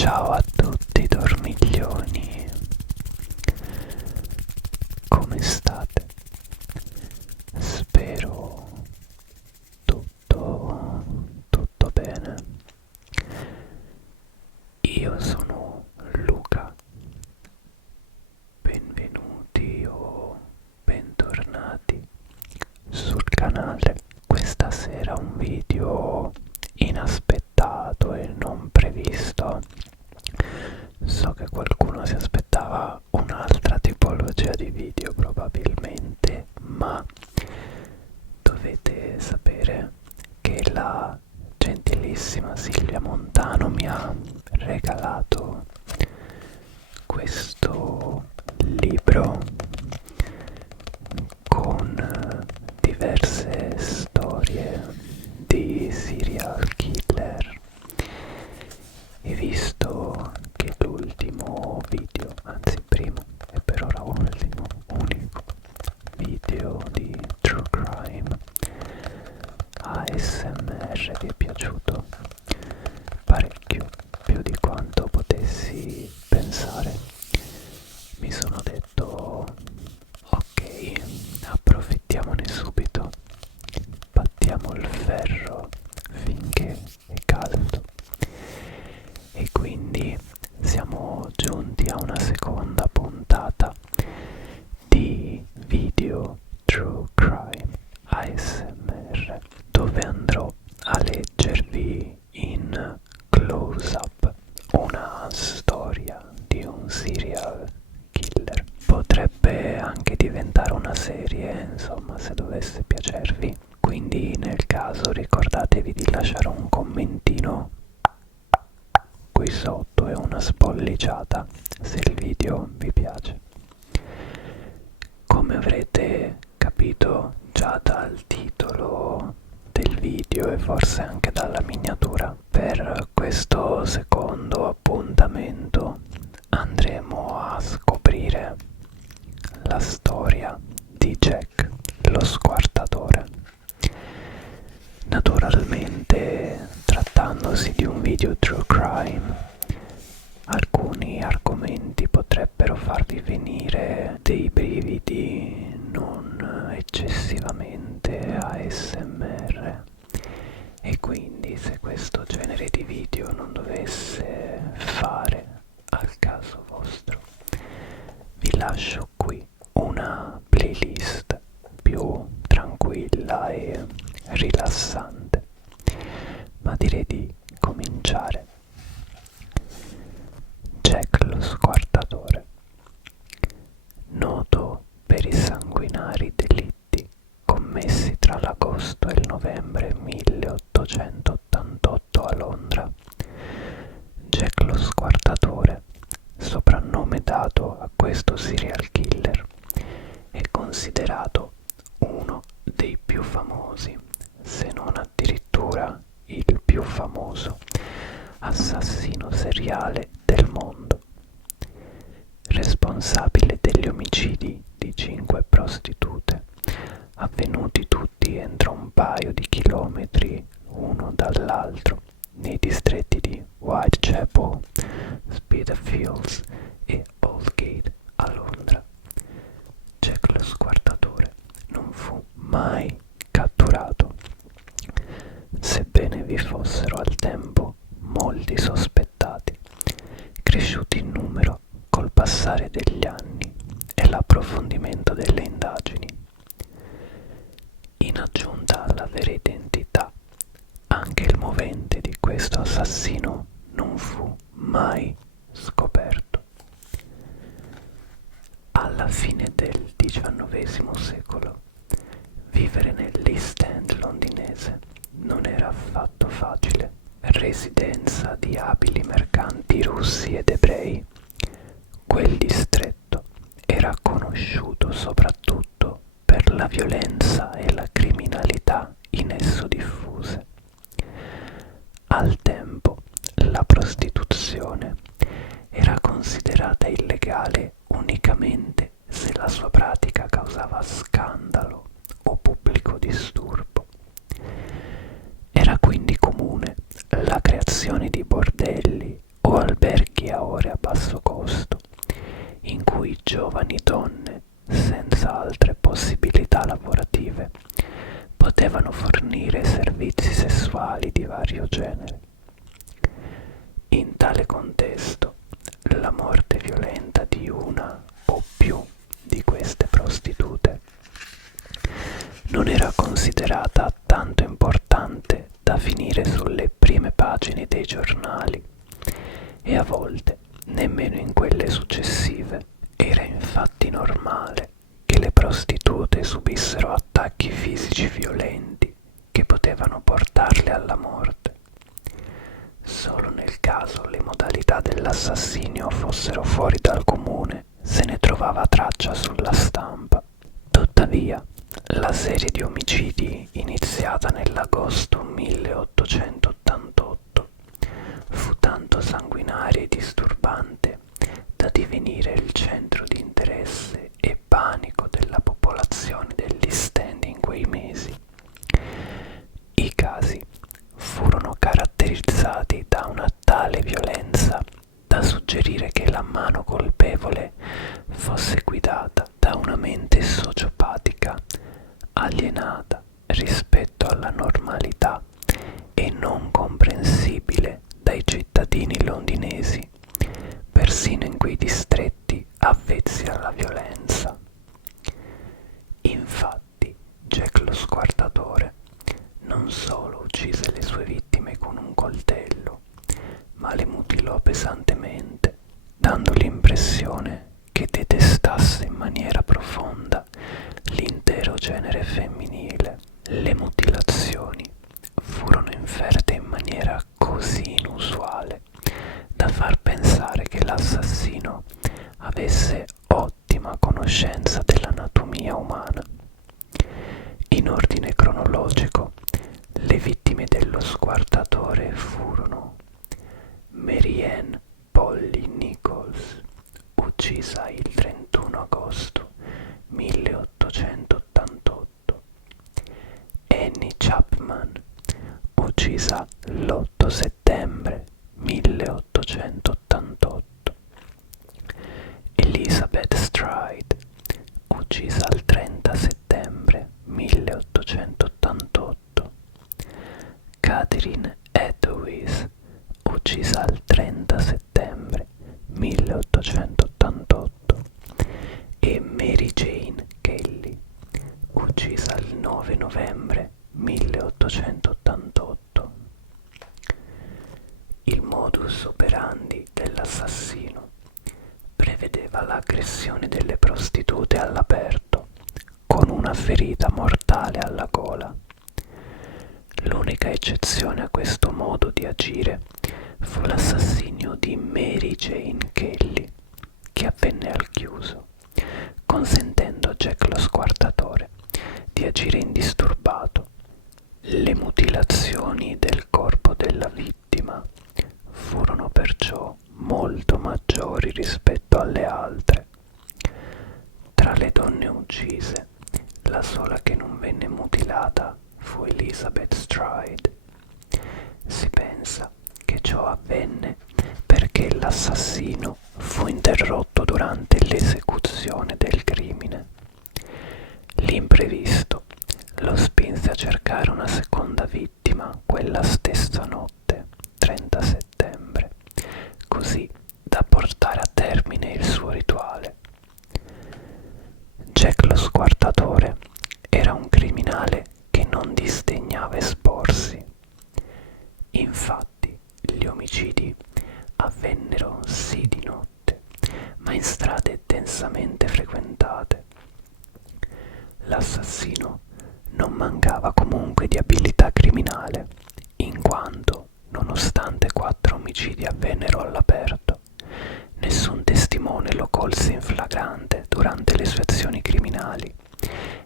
Ciao a tutti dormiglioni, come state? Spero tutto bene. Io sono Luca, benvenuti o bentornati sul canale. Questa sera un video inaspettato e non previsto. So che qualcuno si aspettava un'altra tipologia di video probabilmente, ma dovete sapere che la gentilissima Silvia Montano mi ha regalato questo libro con diverse storie di serial killer. E visto che l'ultimo video, anzi primo e per ora ultimo, unico video di True Crime ASMR vi è piaciuto parecchio, più di quanto potessi pensare, mi sono detto ok, approfittiamone subito, battiamo il ferro finché è caldo. E quindi siamo giunti a una seconda puntata di video True Crime ASMR, dove andrò a leggervi in close up una storia di un serial killer. Potrebbe anche diventare una serie, insomma, se dovesse piacervi. Quindi nel caso ricordatevi di lasciare un commentino qui sotto e una spolliciata se il video vi piace. Come avrete capito già dal titolo del video e forse anche dalla miniatura, per questo secondo appuntamento andremo a scoprire la storia di Jack lo squartatore. Naturalmente, trattandosi di un video true crime, alcuni argomenti potrebbero farvi venire dei brividi non eccessivamente ASMR, e quindi se questo genere di video non dovesse fare al caso vostro, vi lascio qui una playlist più tranquilla e rilassante, ma direi di cominciare. Jack lo squartatore, noto per i sanguinari delitti commessi tra l'agosto e il novembre 1888 a Londra, Jack lo squartatore, soprannome dato a questo serial killer, è considerato uno dei più famosi, se non addirittura il più famoso assassino seriale del mondo, responsabile degli omicidi di 5 prostitute, avvenuti tutti entro un paio di chilometri uno dall'altro, nei distretti di Whitechapel, Spitalfields e Aldgate a Londra. Jack lo squartatore non fu mai catturato, sebbene vi fossero al tempo molti sospettati, cresciuti in numero col passare degli anni e l'approfondimento delle indagini. In aggiunta alla vera identità, anche il movente di questo assassino non fu mai scoperto. Alla fine del XIX secolo, vivere nell'East End londinese non era affatto facile. Residenza di abili mercanti russi ed ebrei, quel distretto era conosciuto soprattutto per la violenza e la criminalità in esso diffuse. Al tempo, la prostituzione era considerata illegale unicamente se la sua pratica causava scandalo o pubblico disturbo. Era quindi comune la creazione di bordelli o alberghi a ore a basso costo, in cui giovani donne senza altre possibilità lavorative potevano fornire servizi sessuali di vario genere. In tale contesto, la morte violenta di una o più di queste prostitute non era considerata tanto importante da finire sulle prime pagine dei giornali e a volte nemmeno in quelle successive. Era infatti normale che le prostitute subissero attacchi fisici violenti che potevano portarle alla morte. Solo nel caso le modalità dell'assassinio fossero fuori dal comune se ne trovava traccia sulla stampa. Tuttavia, la serie di omicidi iniziata nell'agosto 1888 fu tanto sanguinaria e disturbante da divenire il centro di interesse e panico della popolazione dell'East End in quei mesi. I casi furono caratterizzati da una tale violenza da suggerire che la mano colpevole fosse guidata da una mente sociopatica, alienata rispetto alla normalità e non comprensibile dai cittadini londinesi, persino in quei distretti avvezzi alla violenza. Infatti, Jack lo Squartatore non solo uccise le sue vittime con un coltello, ma le mutilò pesantemente, dando l'impressione che detestasse in maniera profonda l'intero genere femminile. Le mutilazioni furono inferte in maniera così inusuale da far pensare che l'assassino avesse ottima conoscenza dell'anatomia umana. In ordine cronologico, le vittime dello Squartatore furono Mary Ann Polly Nichols, uccisa il 31 agosto 1888, Annie Chapman, uccisa l'8 settembre 1888, Elizabeth Stride, uccisa il 30 settembre 1888, Catherine Edowis, uccisa il 30 settembre 1888, e Mary Jane Kelly, uccisa il 9 novembre 1888. Il modus operandi dell'assassino prevedeva l'aggressione delle prostitute all'aperto, con una ferita mortale alla gola. L'unica eccezione a questo modo di agire fu l'assassinio di Mary Jane Kelly, che avvenne al chiuso, consentendo a Jack lo Squartatore di agire indisturbato. Le mutilazioni del corpo della vittima furono perciò molto maggiori rispetto alle altre. Tra le donne uccise, la sola che non venne mutilata fu Elizabeth Stride. Si pensa che ciò avvenne perché l'assassino fu interrotto durante l'esecuzione del crimine. L'imprevisto lo spinse a cercare una seconda vittima quella stessa notte, 30 settembre, così da portare a termine il suo rituale. Jack lo Squartatore era un criminale che non disdegnava esporsi. Infatti, gli omicidi avvennero sì di notte, ma in strade densamente frequentate. L'assassino non mancava comunque di abilità criminale, in quanto, nonostante 4 omicidi avvennero all'aperto, nessun testimone lo colse in flagrante durante le sue azioni criminali,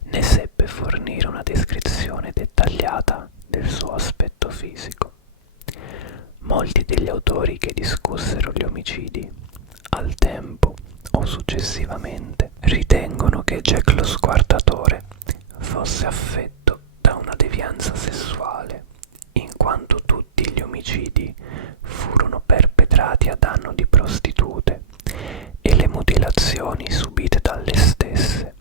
né seppe fornire una descrizione dettagliata del suo aspetto fisico. Molti degli autori che discussero gli omicidi, al tempo o successivamente, ritengono che Jack lo Squartatore fosse affetto da una devianza sessuale, in quanto tutti gli omicidi furono perpetrati perpetrati a danno di prostitute e le mutilazioni subite dalle stesse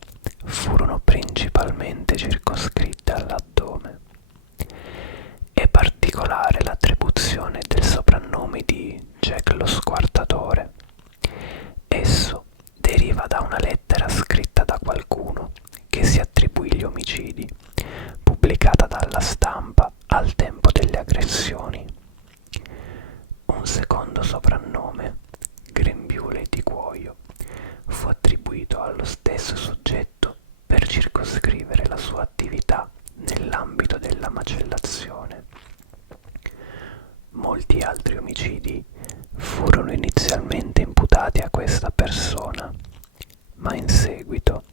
furono principalmente circoscritte all'addome. È particolare l'attribuzione del soprannome di Jack lo Squartatore. Esso deriva da una lettera scritta da qualcuno che si attribuì gli omicidi, pubblicata dalla stampa al tempo delle aggressioni. Un secondo soprannome, Grembiule di Cuoio, fu attribuito allo stesso soggetto per circoscrivere la sua attività nell'ambito della macellazione. Molti altri omicidi furono inizialmente imputati a questa persona, ma in seguito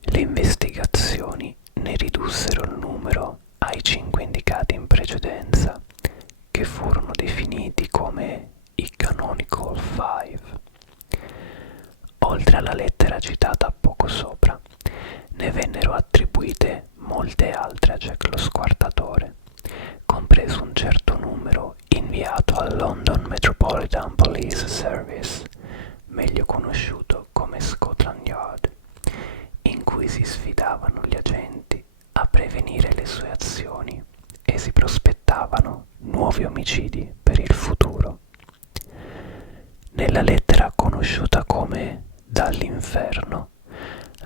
le investigazioni ne ridussero il numero ai 5 indicati in precedenza, che furono definiti come i Canonical Five. Oltre alla lettera citata poco sopra, ne vennero attribuite molte altre a Jack lo Squartatore, compreso un certo numero inviato al London Metropolitan Police Service, meglio conosciuto come Scotland Yard, in cui si sfidavano gli agenti a prevenire le sue azioni e si prospettavano nuovi omicidi per il futuro. Nella lettera conosciuta come Dall'inferno,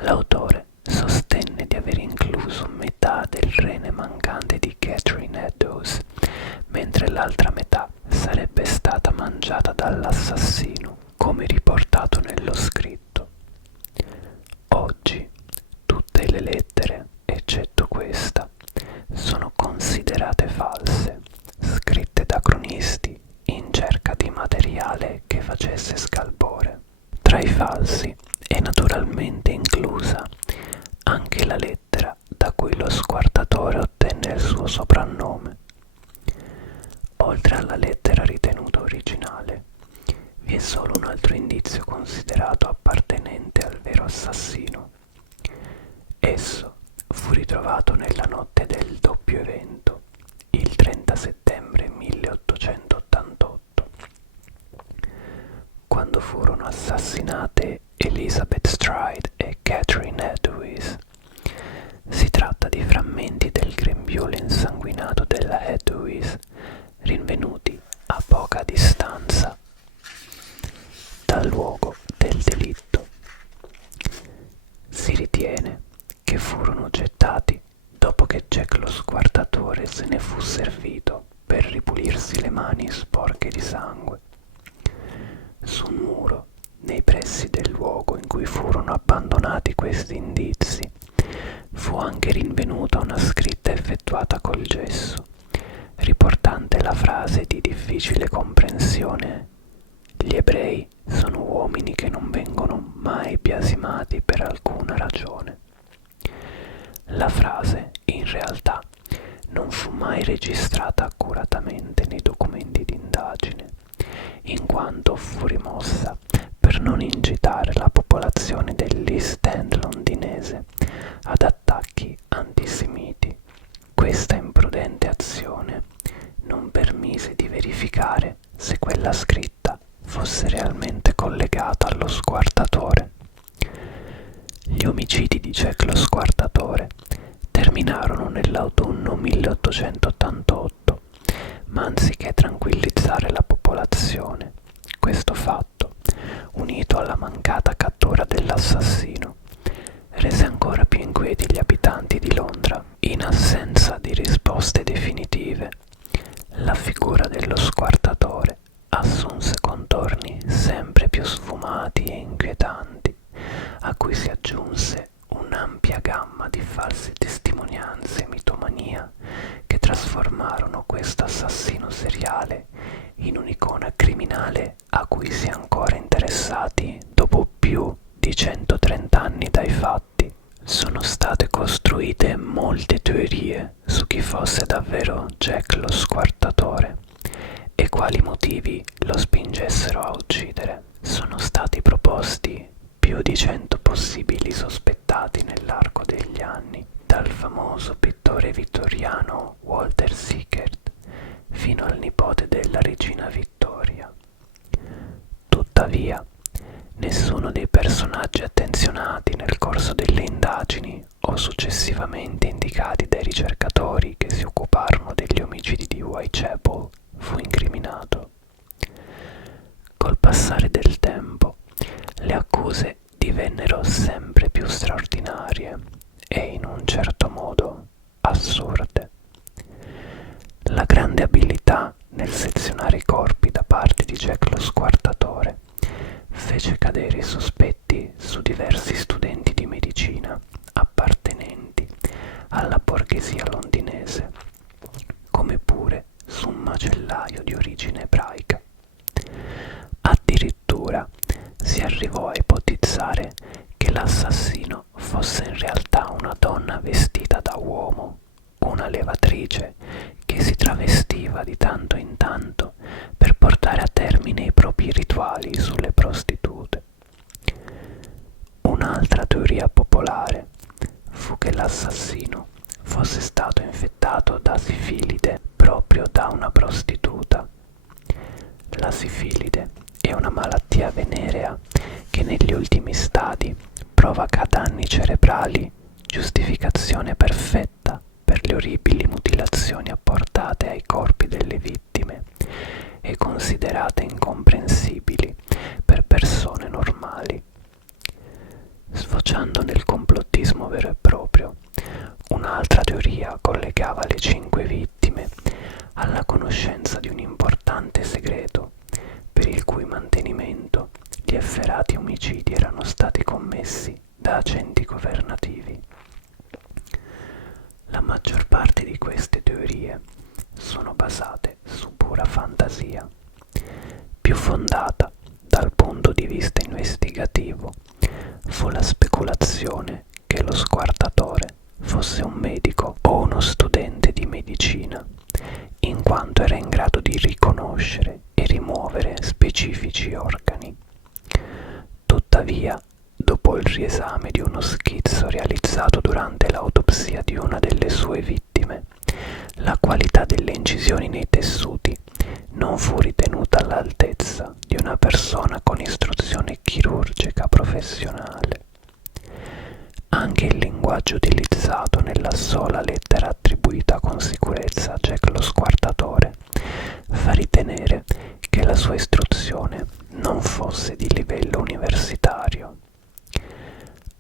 l'autore sostenne di aver incluso metà del rene mancante di Catherine Eddowes, mentre l'altra metà sarebbe stata mangiata dall'assassino, come riportato nello scritto. Oggi tutte le lettere, eccetto questa, sono considerate false, scritte da cronisti in cerca di materiale che facesse scalpore. Tra i falsi è naturalmente inclusa anche la lettera da cui lo Squartatore ottenne il suo soprannome. Oltre alla lettera ritenuta originale, vi è solo un altro indizio considerato appartenente al vero assassino. Esso fu ritrovato nella notte del doppio evento, il 30 settembre 1888, quando furono assassinate Elizabeth Stride e Catherine Eddowes. Si tratta di frammenti del grembiule insanguinato della Eddowes, rinvenuti a poca distanza dal luogo del delitto. Si ritiene che furono gettati dopo che Jack lo Squartatore se ne fu servito per ripulirsi le mani sporche di sangue. Su un muro, nei pressi del luogo in cui furono abbandonati questi indizi, fu anche rinvenuta una scritta effettuata col gesso, riportante la frase di difficile comprensione: gli ebrei sono uomini che non vengono mai biasimati per alcuna ragione. La frase, in realtà, non fu mai registrata accuratamente nei documenti d'indagine, in quanto fu rimossa per non incitare la popolazione dell'East End londinese ad attacchi antisemiti. Questa imprudente azione non permise di verificare se quella scritta fosse realmente collegata allo Squartatore. Gli omicidi di Jack lo Squartatore terminarono nell'autunno 1888, ma anziché tranquillizzare la popolazione, questo fatto, unito alla mancata cattura dell'assassino, rese ancora più inquieti gli abitanti di Londra. In assenza di risposte definitive, la figura dello Squartatore assunse contorni sempre più sfumati e inquietanti, a cui si aggiunse un'ampia gamma di false testimonianze e mitomania che trasformarono questo assassino seriale in un'icona criminale a cui si è ancora interessati dopo più di 130 anni dai fatti. Sono state costruite molte teorie su chi fosse davvero Jack lo Squartatore e quali motivi lo spingessero a uccidere. Sono stati proposti più di 100 possibili sospettati nell'arco degli anni, dal famoso pittore vittoriano Walter Sickert fino al nipote della regina Vittoria. Tuttavia, nessuno dei personaggi attenzionati nel corso delle indagini o successivamente indicati dai ricercatori che si occuparono degli omicidi di Whitechapel fu incriminato. Col passare del tempo, le accuse divennero sempre più straordinarie e in un certo modo assurde. La grande abilità nel sezionare i corpi da parte di Jack lo Squartatore fece cadere i sospetti su diversi studenti di medicina appartenenti alla borghesia londinese, come pure su un macellaio di origine ebraica. Addirittura si arrivò a ipotizzare che l'assassino fosse in realtà una donna vestita da uomo, una levatrice che si travestiva di tanto in tanto per portare a termine i propri rituali sulle prostitute. Un'altra teoria popolare fu che l'assassino fosse stato infettato da sifilide proprio da una prostituta. La sifilide è una malattia venerea che negli ultimi stadi provoca danni cerebrali, giustificazione perfetta per le orribili mutilazioni apportate ai corpi delle vittime e considerate incomprensibili per persone normali. Sfociando nel complottismo vero e proprio, un'altra teoria collegava le 5 vittime alla conoscenza di un importante segreto per il cui mantenimento gli efferati omicidi erano stati commessi da agenti governativi. La maggior parte di queste teorie sono basate su pura fantasia. Più fondata dal punto di vista investigativo fu la speculazione che lo Squartatore fosse un medico o uno studente di medicina, in quanto era in grado di riconoscere e rimuovere specifici organi. Tuttavia, dopo il riesame di uno schizzo realizzato durante l'autopsia di una delle sue vittime, la qualità delle incisioni nei tessuti non fu ritenuta all'altezza di una persona con istruzione chirurgica professionale. Anche il linguaggio utilizzato nella sola lettera attribuita con sicurezza a Jack lo Squartatore fa ritenere che la sua istruzione non fosse di livello universitario.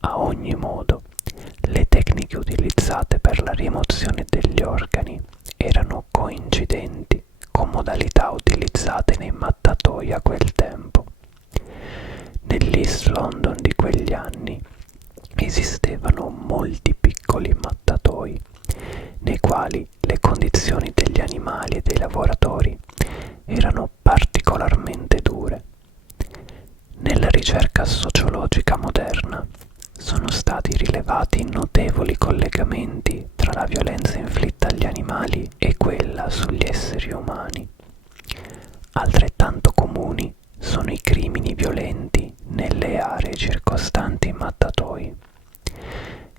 A ogni modo, le tecniche utilizzate per la rimozione degli organi erano coincidenti con modalità utilizzate nei mattatoi a quel tempo. Nell'East London di quegli anni esistevano molti piccoli mattatoi, nei quali le condizioni degli animali e dei lavoratori erano particolarmente dure. Nella ricerca sociologica moderna sono stati rilevati notevoli collegamenti tra la violenza inflitta agli animali e quella sugli esseri umani. Altrettanto comuni sono i crimini violenti nelle aree circostanti i mattatoi.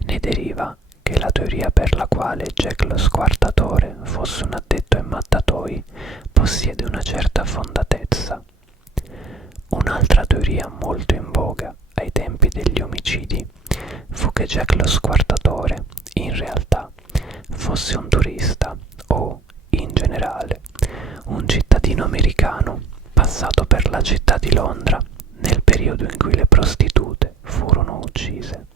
Ne deriva che la teoria per la quale Jack lo Squartatore fosse un addetto ai mattatoi possiede una certa fondatezza. Un'altra teoria molto in voga ai tempi degli omicidi fu che Jack lo Squartatore, in realtà, fosse un turista o, in generale, un cittadino americano passato per la città di Londra nel periodo in cui le prostitute furono uccise.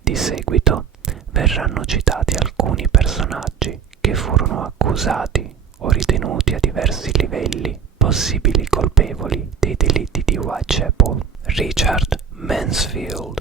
Di seguito verranno citati alcuni personaggi che furono accusati o ritenuti a diversi livelli possibili colpevoli dei delitti di Whitechapel. Richard Mansfield.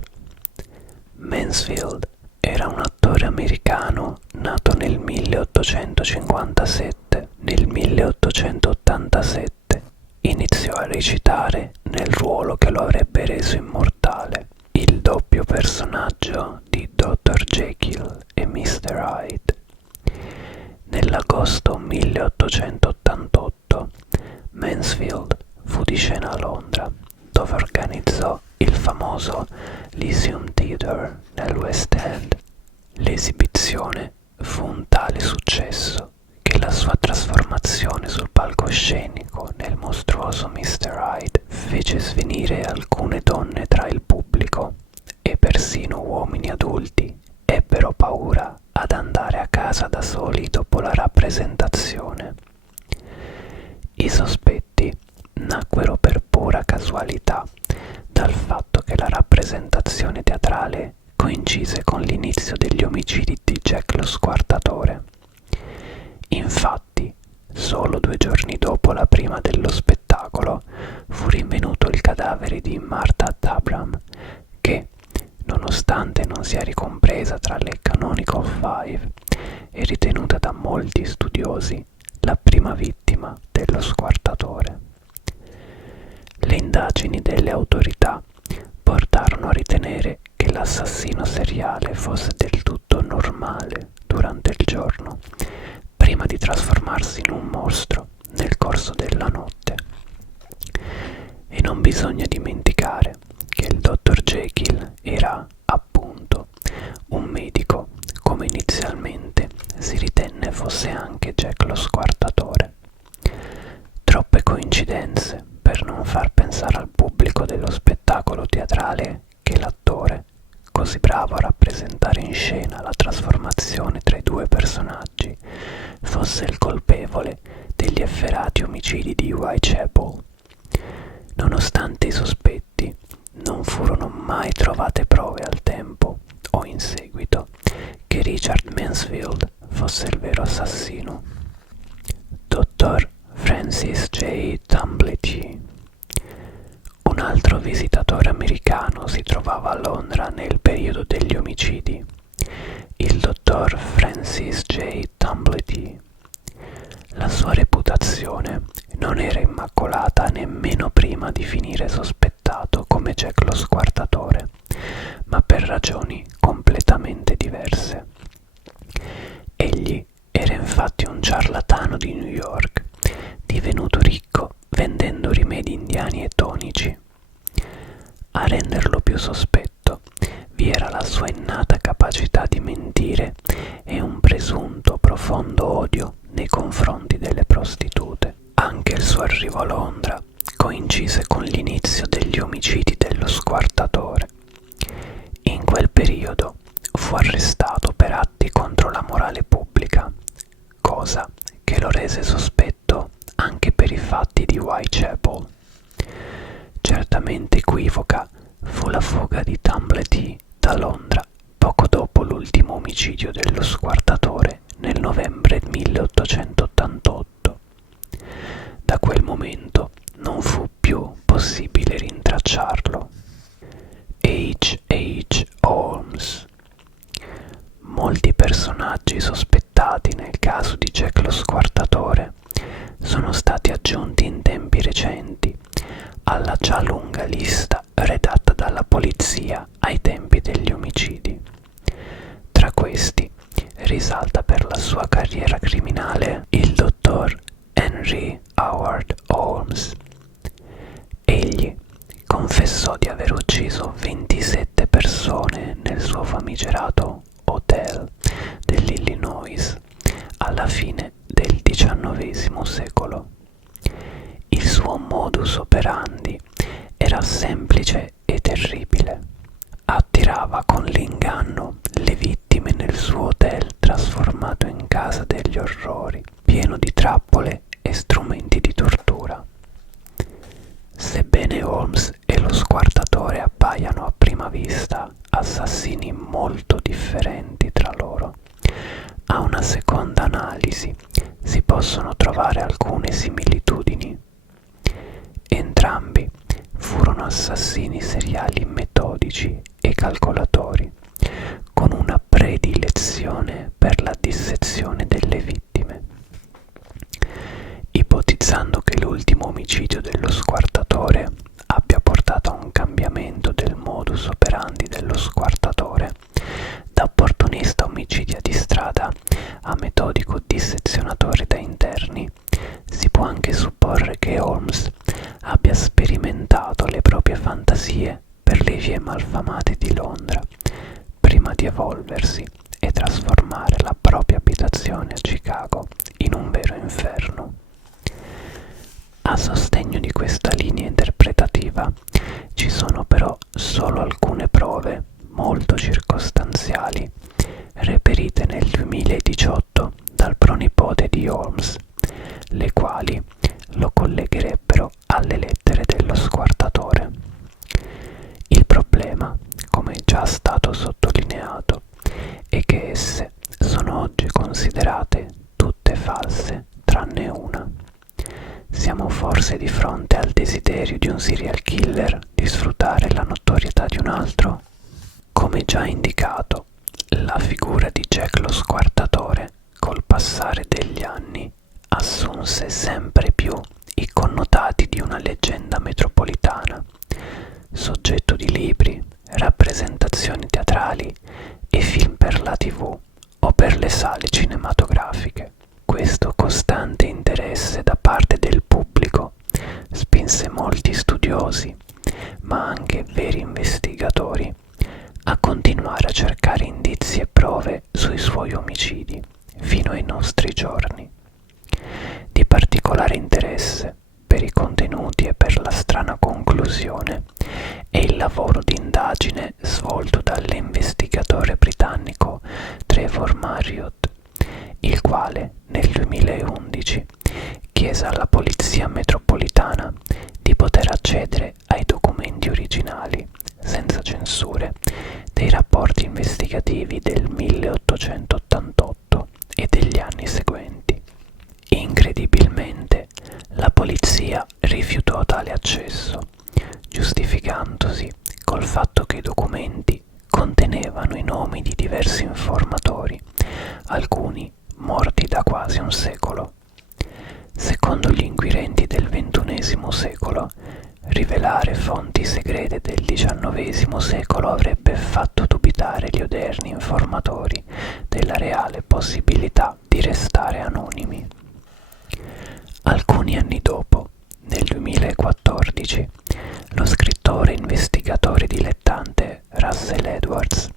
Mansfield era un attore americano nato nel 1857. Nel 1887 iniziò a recitare nel ruolo che lo avrebbe reso immortale, il doppio personaggio di Dr. Jekyll e Mr. Hyde. Nell'agosto 1888 Mansfield fu di scena a Londra, dove organizzò il famoso Lyceum Theatre nel West End. L'esibizione fu un tale successo che la sua trasformazione sul palcoscenico nel mostruoso Mr. Hyde fece svenire alcune donne tra il pubblico e persino uomini adulti ebbero paura ad andare a casa da soli dopo la rappresentazione. I sospetti nacquero per pura casualità dal fatto che la rappresentazione teatrale coincise con l'inizio degli omicidi di Jack lo Squartatore. Infatti, solo 2 giorni dopo la prima dello spettacolo fu rinvenuto il cadavere di Martha Tabram, che, nonostante non sia ricompresa tra le Canonical Five, è ritenuta da molti studiosi la prima vittima dello Squartatore. Le indagini delle autorità portarono a ritenere che l'assassino seriale fosse del tutto normale durante il giorno, prima di trasformarsi in un mostro nel corso della notte. E non bisogna dimenticare che il dottor Jekyll era, appunto, un medico, come inizialmente si ritenne fosse anche Jack lo Squartatore. Troppe coincidenze per non far pensare al pubblico dello spettacolo teatrale che l'attore, così bravo a rappresentare in scena la trasformazione tra i due personaggi, fosse il colpevole degli efferati omicidi di Whitechapel. Nonostante i sospetti, non furono mai trovate prove al tempo o in seguito che Richard Mansfield fosse il vero assassino. Dottor Francis J. Tumblety. Un altro visitatore americano si trovava a Londra nel periodo degli omicidi, il dottor Francis J. Tumblety. La sua reputazione non era immacolata nemmeno prima di finire sospettato come Jack lo Squartatore, ma per ragioni completamente diverse. Egli era infatti un ciarlatano di New York, divenuto ricco vendendo rimedi indiani e tonici. A renderlo più sospetto vi era la sua innata capacità di mentire e un presunto profondo odio nei confronti delle prostitute. Anche il suo arrivo a Londra coincise con l'inizio degli omicidi dello Squartatore. In quel periodo fu arrestato per atti contro la morale pubblica, cosa che lo rese sospetto anche per i fatti di Whitechapel. Certamente equivoca fu la fuga di Tumblety da Londra poco dopo l'ultimo omicidio dello Squartatore nel novembre 1888. Da quel momento non fu più possibile rintracciarlo. H. Holmes. Molti personaggi sospettati nel caso di Jack lo Squartatore sono stati aggiunti in tempi recenti alla già lunga lista redatta dalla polizia ai tempi degli omicidi. Tra questi risalta per la sua carriera criminale il dottor Henry Howard Holmes. Egli confessò di aver ucciso 27 persone nel suo famigerato hotel dell'Illinois alla fine del XIX secolo. Il suo modus operandi era semplice e terribile. Attirava con l'inganno le vittime nel suo hotel trasformato in casa degli orrori, pieno di trappole e strumenti di tortura. Sebbene Holmes e lo Squartatore appaiano a prima vista assassini molto differenti tra loro, a una seconda analisi si possono trovare alcune similitudini. Entrambi furono assassini seriali metodici e calcolatori, con una predilezione per la dissezione delle vittime. Ipotizzando che l'ultimo omicidio dello Squartatore abbia portato a un cambiamento del modus operandi dello Squartatore, da opportunista omicidia di strada a metodico dissezionatore da interni, si può anche supporre che Holmes abbia sperimentato le proprie fantasie per le vie malfamate di Londra, prima di evolversi e trasformare la propria abitazione a Chicago in un vero inferno. A sostegno di questa linea interpretativa solo alcune prove molto circostanziali reperite nel 2018 dal pronipote di Holmes, le quali lo collegherebbero alle lettere dello squartatore. Il problema, come è già stato sottolineato, è che esse sono oggi considerate tutte false tranne una. Siamo forse di fronte al desiderio di un serial killer di sfruttare la notorietà di un altro? Come già indicato, la figura di Jack lo squartatore, col passare degli anni, assunse sempre più i connotati di una leggenda metropolitana, soggetto di libri, rappresentazioni teatrali e film per la TV o per le sale cinematografiche. Questo costante interesse da parte del pubblico spinse molti studiosi, ma anche veri investigatori, a continuare a cercare indizi e prove sui suoi omicidi fino ai nostri giorni. Di particolare interesse per i contenuti e per la strana conclusione è il lavoro di indagine svolto dall'investigatore britannico Trevor Marriott, il quale nel 2011 chiese alla polizia metropolitana di poter accedere ai documenti originali, senza censure, dei rapporti investigativi del 1888 e degli anni seguenti. Incredibilmente, la polizia rifiutò tale accesso, giustificandosi col fatto che i documenti contenevano i nomi di diversi informatori, alcuni morti da quasi un secolo. Secondo gli inquirenti del XXI secolo, rivelare fonti segrete del XIX secolo avrebbe fatto dubitare gli odierni informatori della reale possibilità di restare anonimi. Alcuni anni dopo, nel 2014, lo scrittore e investigatore dilettante Russell Edwards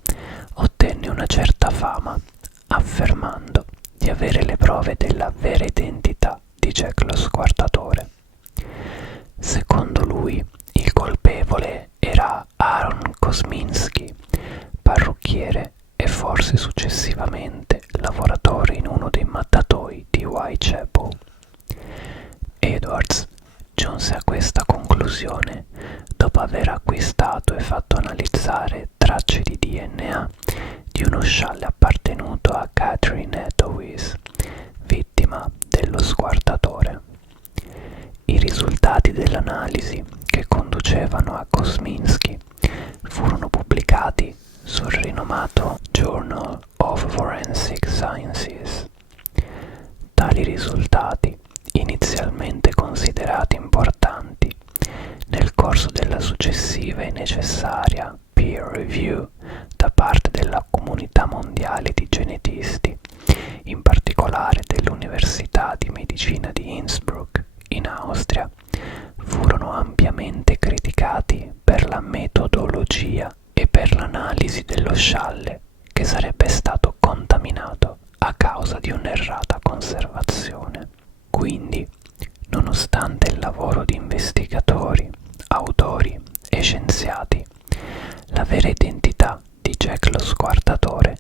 ottenne una certa fama, affermando di avere le prove della vera identità di Jack lo squartatore. Secondo lui, il colpevole era Aaron Kosminski, parrucchiere e forse successivamente lavoratore in uno dei mattatoi di Whitechapel. Edwards giunse a questa conclusione dopo aver acquistato e fatto analizzare tracce di DNA di uno scialle appartenuto a Catherine Hathaway, vittima dello squartatore. I risultati dell'analisi che conducevano a Kosminski furono pubblicati sul rinomato Journal of Forensic Sciences. Tali risultati, inizialmente considerati importanti, nel corso della successiva e necessaria peer review da parte della comunità mondiale di genetisti, in particolare dell'Università di Medicina di Innsbruck, in Austria, furono ampiamente criticati per la metodologia e per l'analisi dello scialle che sarebbe stato contaminato a causa di un'errata conservazione. Quindi, nonostante il lavoro di investigatori, autori e scienziati, la vera identità di Jack lo squartatore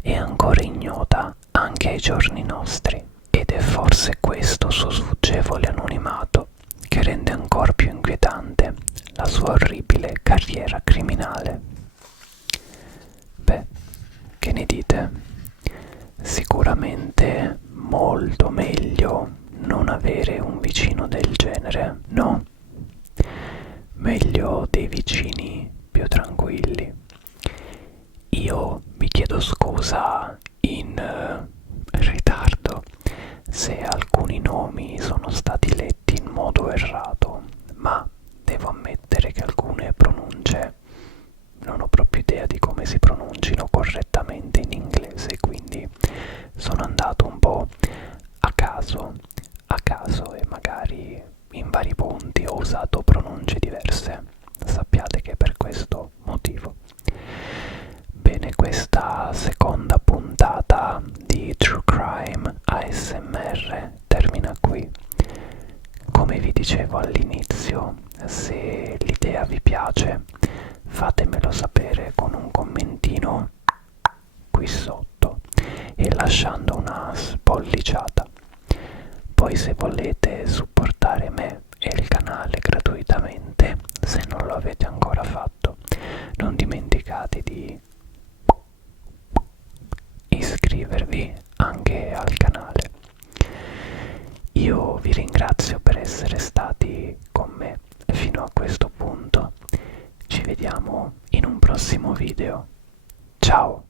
è ancora ignota anche ai giorni nostri, ed è forse questo suo sfuggevole anonimato che rende ancora più inquietante la sua orribile carriera criminale. Beh, che ne dite? Sicuramente molto meglio non avere un vicino del genere, no? Meglio dei vicini più tranquilli. Io vi chiedo scusa in ritardo se alcuni nomi sono stati letti in modo errato, ma devo ammettere che alcune pronunce non ho proprio idea di come si pronuncino correttamente in inglese, quindi sono andato un po' a caso e magari in vari punti ho usato pronunce diverse. Sappiate che è per questo motivo. Bene, questa seconda puntata di True Crime ASMR termina qui. Come vi dicevo all'inizio, se l'idea vi piace, fatemelo sapere con un commentino qui sotto e lasciando una spolliciata. Poi se volete supportare me e il canale gratuitamente, se non lo avete ancora fatto, non dimenticate di iscrivervi anche al canale. Io vi ringrazio per essere stati con me fino a questo punto. Ci vediamo in un prossimo video. Ciao!